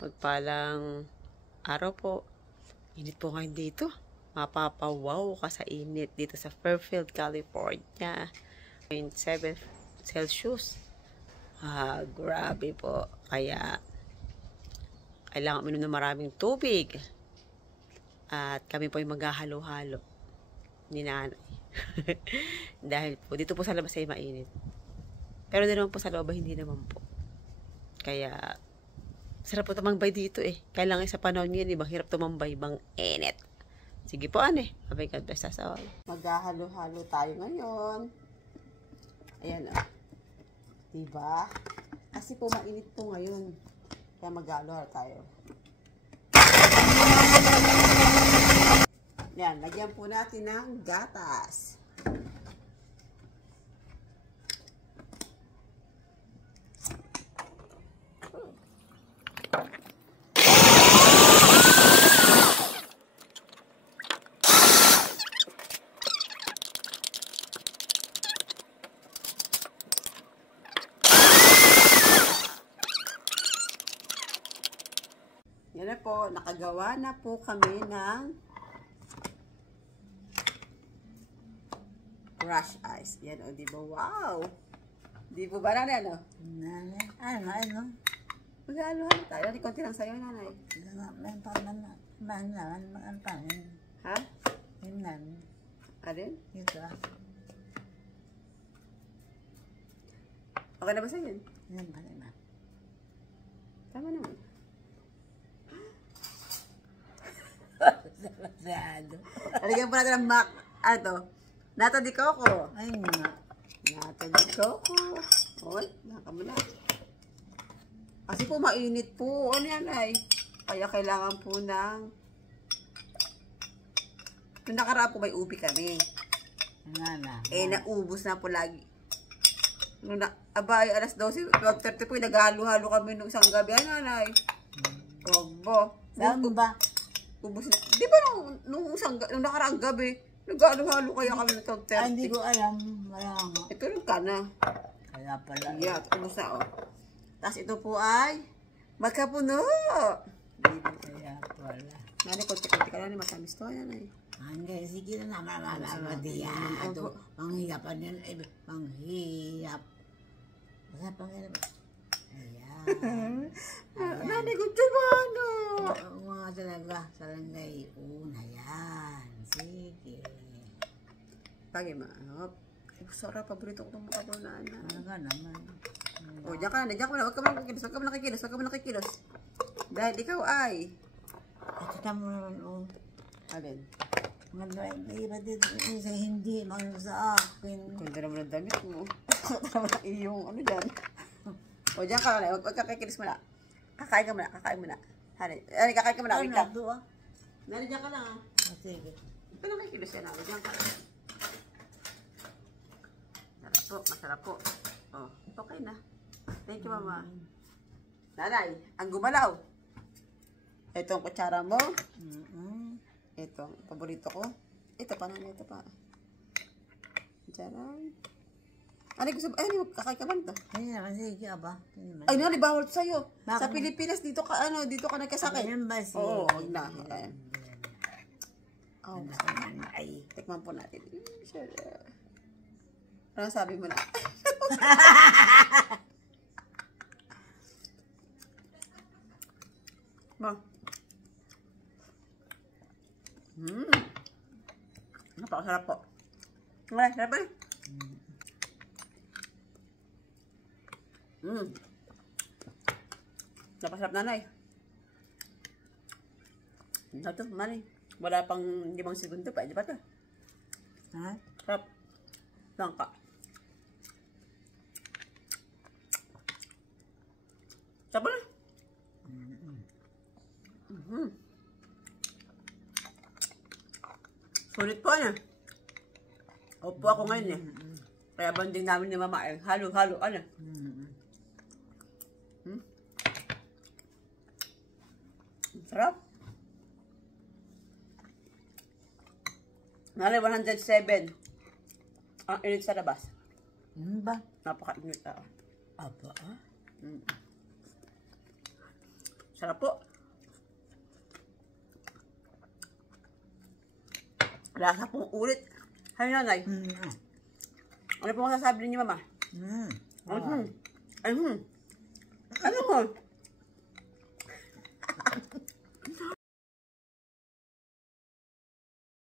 Pagpalang araw po. Init po ngayon dito. Mapapawaw ka sa init dito sa Fairfield, California. 7 Celsius. Grabe po. Kaya, kailangan uminom ng maraming tubig. At kami po ay maghahalo-halo ni nanay. Dahil po, dito po sa labas ay mainit. Pero di naman po sa loob, hindi naman po. Kaya, sarap po tumambay dito eh. Kailangan sa panahon ngayon, ibang hirap tumambay, bang init. Sige po, ane. Abay, God bless us all. Maghahalo-halo tayo ngayon. Ayan o. Diba? Kasi po mainit po ngayon. Kaya maghahalo-halo tayo. Yan, lagyan po natin ng gatas. Yan na po, nakagawa na po kami ng crush ice. Yan o, diba? Wow! Di po ba nanay, ano? Ano? Maghalo-halo tayo. Di konti lang sa'yo, nanay. Ha? Alin? Okay na ba sa'yo yun? Tama naman. Aligyan po natin ang nata di coco. Ayun nga. Nata di coco. Oy, naka mo na. Kasi po mainit po. Ano yan ay? Kaya kailangan po ng... Nung nakaraan po may ubi kami. Naubos na po lagi. Nung abay, alas 12, 12:30 po, naghalo-halo kami nung isang gabi. Ay, nanay. Obo. Saan ba? Ubus na. Di ba nung nakaraang gabi, nag-halo-halo kaya kami ng 12:30? Hindi ko alam. Wala nga. Ito lang ka na. Kaya pala. Yeah, ubus na oh. Tapos ito po ay magkapuno. Kaya pala. Nani, konti-konti ka na ni matamis to. Ayan ay. Hanggang sige na naman. Ito, panghiyapan yan. Panghiyap. Basta panghiyap. Ayan. Nani, good job, ano? Mga talaga. Salangay. Una yan. Sige. Pagi maanop. Ay, sarap. Paborito ko itong makapunaan na. Talaga naman. O, diyan ka na. Huwag ka man nakikilos. Huwag ka man nakikilos. Dahil ikaw ay. Ito tamo naman, oh. Alin? Iba dito sa hindi lang sa akin. Ganda naman ang damit mo. Ganda naman ang iyong ano dyan. O, diyan ka na. Huwag ka kikilos mo na. Kakain ka muna. Kakain mo na. Hani, kakain ka muna. Wait lang. Nari, diyan ka lang ah. Sige. Ito lang kikilos yan ah. Diyan ka lang. Masarap po. Masarap po. O, okay na. Thank you, mama. Nanay, ang gumalaw. Ito ang kutsara mo. Ito, paborito ko. Ito pa naman, ito pa. Diyan. Ano gusto ba? Ay, kakain ka man ito. Ay, naman, sige ba? Ay, nani, bawal sa'yo. Bakit? Sa Pilipinas, dito ka nagkasakit. Ayan ba siya? Oo, huwag na. Ayan. Oh, Ay. tikman po natin. Ano sabi mo na? Ma. Napakasarap po. Wala, sarap eh. Napasarap nanay. Ito, mali. Wala pang 5 segundo pa. Di ba ito? Ha? Sarap. Langka. Sarap na. Sulit po ano. Opo ako ngayon eh. Kaya banding namin ni mama eh. Halo-halo ano. Sarap. Nalay 107. Ang init sa labas. Ba? Napaka-init. Apa? Sarap po. Lasa pong ulit. Hay nanay. Ano po masasabi niyo, mama? Mm. Ano mo?